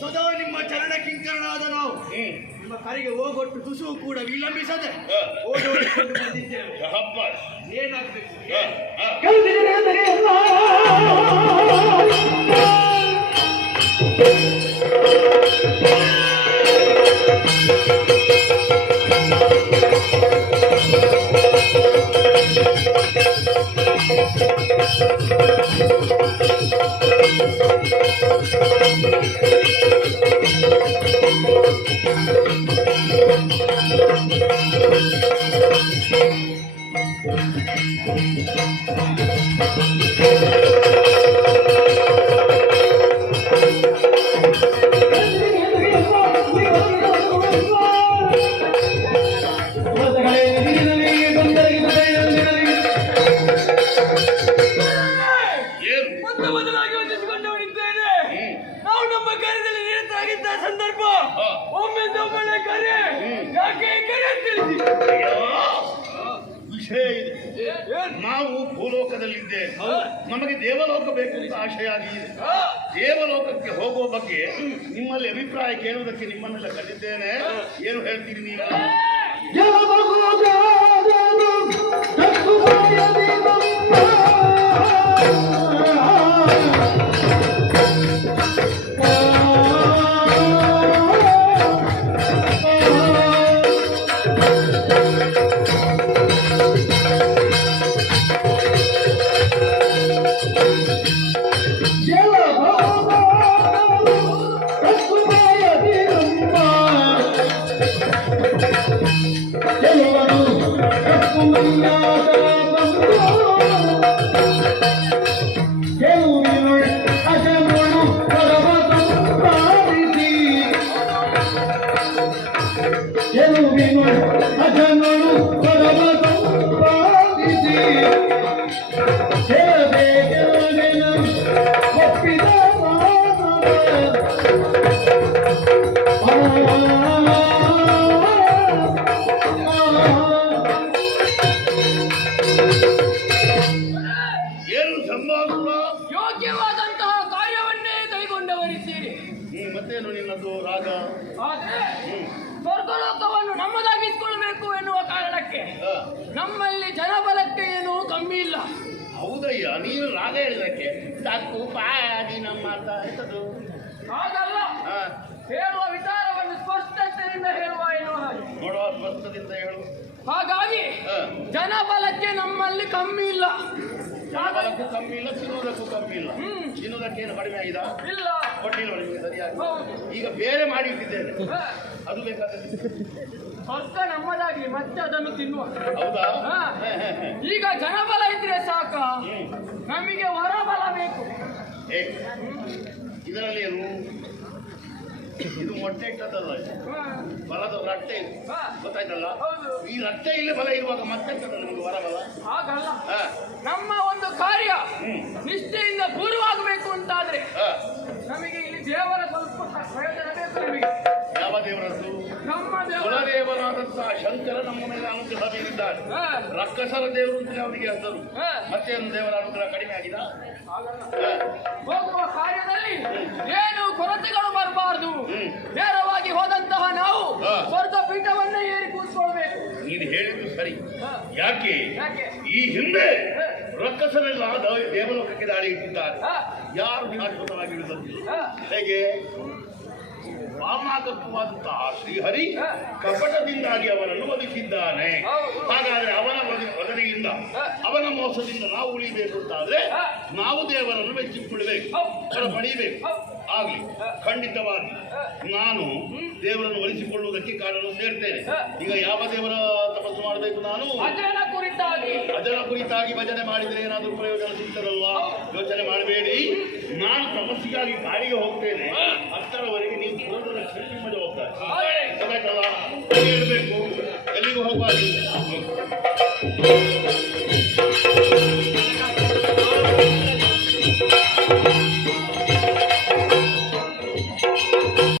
ಸದಾ ನಿಮ್ಮ ಚರಣ ಕಿಂಕರನಾದ ನಾವು ನಿಮ್ಮ ಕರೆಗೆ ಹೋಗೊಟ್ಟು ತುಸು ಕೂಡ ವಿಳಂಬಿಸದೆ ಓಡೋಡಿಕೊಂಡು ಬಂದಿದ್ದೇವೆ. ಏನಾಗಬೇಕು? ಸಂದರ್ಭ ಒಮ್ಮೆ ಕರೆ ಯಾಕೆ ಕರೆ ತಿಳಿಸಿ ವಿಷಯ ಇದೆ. ನಾವು ಭೂಲೋಕದಲ್ಲಿದ್ದೇವೆ, ನಮಗೆ ದೇವಲೋಕ ಬೇಕು ಅಂತ ಆಶಯ ಆಗಿದೆ. ದೇವಲೋಕಕ್ಕೆ ಹೋಗುವ ಬಗ್ಗೆ ನಿಮ್ಮಲ್ಲಿ ಅಭಿಪ್ರಾಯ ಕೇಳುವುದಕ್ಕೆ ನಿಮ್ಮನ್ನೆಲ್ಲ ಕರೆದಿದ್ದೇನೆ. ಏನು ಹೇಳ್ತೀರಿ ನೀವು? ಗೆಲುವಿನ ಅಜನನು ಪರಮ ಸಂಪಾದಿಸಿ ಗೆಲುವಿನ ಒಪ್ಪಿದ ಏನು ಸಂಭಾಸುರ? ಯೋಗ್ಯವಾದಂತಹ ಕಾರ್ಯವನ್ನೇ ಕೈಗೊಂಡವರಿದ್ದೀರಿ. ಮತ್ತೇನು ನಿನ್ನದು ರಾಗ? ಆದರೆ ಸ್ವರ್ಗಲೋಕವನ್ನು ನಮ್ಮದಾಗಿಸಿಕೊಳ್ಳಬೇಕು ಎನ್ನುವ ಕಾರಣಕ್ಕೆ ನಮ್ಮಲ್ಲಿ ಜನಬಲಕ್ಕೆ ಏನೂ ಕಮ್ಮಿ ಇಲ್ಲ. ಹೌದಯ್ಯ, ನೀನು ರಾಗ ಹೇಳಿದಕ್ಕೆ ಸಾಕು ಪಾಡಿ ನಮ್ಮ ಎಂತದು ಹಾಗಲ್ಲ, ಹೇಳುವ ವಿಚಾರವನ್ನು ಸ್ಪಷ್ಟತೆಯಿಂದ ಹೇಳುವ ಎನ್ನುವ ಹಾಗೆ. ನೋಡುವ ಸ್ಪಷ್ಟದಿಂದ ಹೇಳು. ಹಾಗಾಗಿ ಜನಬಲಕ್ಕೆ ನಮ್ಮಲ್ಲಿ ಕಮ್ಮಿ ಇಲ್ಲ. ಜನಬಲಕ್ಕೂ ಕಮ್ಮಿ ಇಲ್ಲ, ತಿನ್ನುವುದಕ್ಕೂ ಕಮ್ಮಿ ಇಲ್ಲ. ತಿನ್ನುವುದಕ್ಕೆ ಏನು ಕಡಿಮೆ ಆಗಿದೆ? ಇಲ್ಲ. ಕೊಟ್ಟಿಲ್ಲ ನಿಮಗೆ ಸರಿಯಾಗಿ. ಹೌದು. ಈಗ ಬೇರೆ ಮಾಡಿ ಇಟ್ಟಿದ್ದೇನೆ, ಅದು ಬೇಕಾದ್ರೆ ಸ್ವರ್ಗ ನಮ್ಮದಾಗಿ ಮತ್ತೆ ಅದನ್ನು ತಿನ್ನುವ. ಹೌದಾ? ಈಗ ಜನಬಲ ಇದ್ರೆ ಸಾಕ, ನಮಗೆ ಹೊರಬಲ ಬೇಕು. ಇದರಲ್ಲಿ ಏನು? ಇದು ಮೊಟ್ಟೆ ಇಟ್ಟದಲ್ಲ, ಬಲದ ರಟ್ಟೆ ಇದು. ಗೊತ್ತಾಯ್ತಲ್ಲ? ಹೌದು. ಈ ರಟ್ಟೆ ಇಲ್ಲಿ ಬಲ ಇರುವಾಗ ಮತ್ತೆ ನಿಮಗೆ ಹೊರಬಲ? ಹಾಗಲ್ಲ, ನಮ್ಮ ಒಂದು ಕಾರ್ಯ ನಿಷ್ಠೆಯಿಂದ ಪೂರ್ವವಾಗಬೇಕು ಅಂತಾದ್ರೆ ನಮಗೆ ಇಲ್ಲಿ ದೇವರ ಸ್ವಲ್ಪ ಪ್ರಯೋಜನ ಬೇಕು. ನಮಗೆ ಯಾವ ದೇವರದ್ದು? ನಮ್ಮ ಕುಲದೇವನಾದಂತಹ ಶಂಕರ ನಮ್ಮ ಮೇಲೆ ಅನುಗ್ರಹ ಬೀರಿದ್ದಾರೆ. ರಕ್ಕಸರ ದೇವರು ಅಂತ ಅವರಿಗೆ ಹೆಸರು. ಮತ್ತೇನು ದೇವರ ಅನುಗ್ರಹ ಕಡಿಮೆ ಆಗಿದೆ? ಹೋಗುವ ಕಾರ್ಯದಲ್ಲಿ ಏನು ಕೊರತೆಗಳು ಬರಬಾರದು. ನೇರವಾಗಿ ಹೋದಂತಹ ನಾವು ಸ್ವರ್ಗ ಪೀಠವನ್ನೇ ಏರಿ ಕೂತ್ಕೊಳ್ಬೇಕು. ನೀನು ಹೇಳಿದ್ದು ಸರಿ. ಯಾಕೆ ಯಾಕೆ? ಈ ಹಿಂದೆ ರಕ್ಕಸರೆಲ್ಲ ದೇವಲೋಕಕ್ಕೆ ದಾಳಿ ಇಟ್ಟಿದ್ದಾರೆ. ಯಾರು ಶಾಶ್ವತವಾಗಿರುವುದಿಲ್ಲ. ಹೇಗೆ? ವಾಮಾಕತ್ವವಾದಂತಹ ಶ್ರೀಹರಿ ಕಪಟದಿಂದಾಗಿ ಅವನನ್ನು ವಧಿಸಿದ್ದಾನೆ. ಹಾಗಾದ್ರೆ ಅವನ ವಧನೆಯಿಂದ, ಅವನ ಮೋಸದಿಂದ ನಾವು ಉಳಿಬೇಕು ಅಂತಾದ್ರೆ ನಾವು ದೇವರನ್ನು ಮೆಚ್ಚಿಕೊಳ್ಳಬೇಕು, ಪಡೀಬೇಕು. ಆಗ್ಲಿ, ಖಂಡಿತವಾಗಿ ನಾನು ದೇವರನ್ನು ಒಲಿಸಿಕೊಳ್ಳುವುದಕ್ಕೆ ಕಾರಣ ಸೇರ್ತೇನೆ. ಈಗ ಯಾವ ದೇವರ ತಪಸ್ಸು ಮಾಡಬೇಕು? ನಾನು ಅಜನ ಕುರಿತಾಗಿ ಭಜನೆ ಮಾಡಿದ್ರೆ ಏನಾದರೂ ಪ್ರಯೋಜನ ಸಿಗ್ತದಲ್ವಾ? ಯೋಚನೆ ಮಾಡಬೇಡಿ. ನಾನು ತಪಸ್ಸಿಗಾಗಿ ಕಾಡಿಗೆ ಹೋಗ್ತೇನೆ. ಅಷ್ಟರವರೆಗೆ ನೀವು ಪುರದರ ನಿಮ್ಮ ಜವಾಬ್ದಾರಿ. ಹೇಳ್ಬೇಕು, ಎಲ್ಲಿಗೂ ಹೋಗಬಾರ್ದು.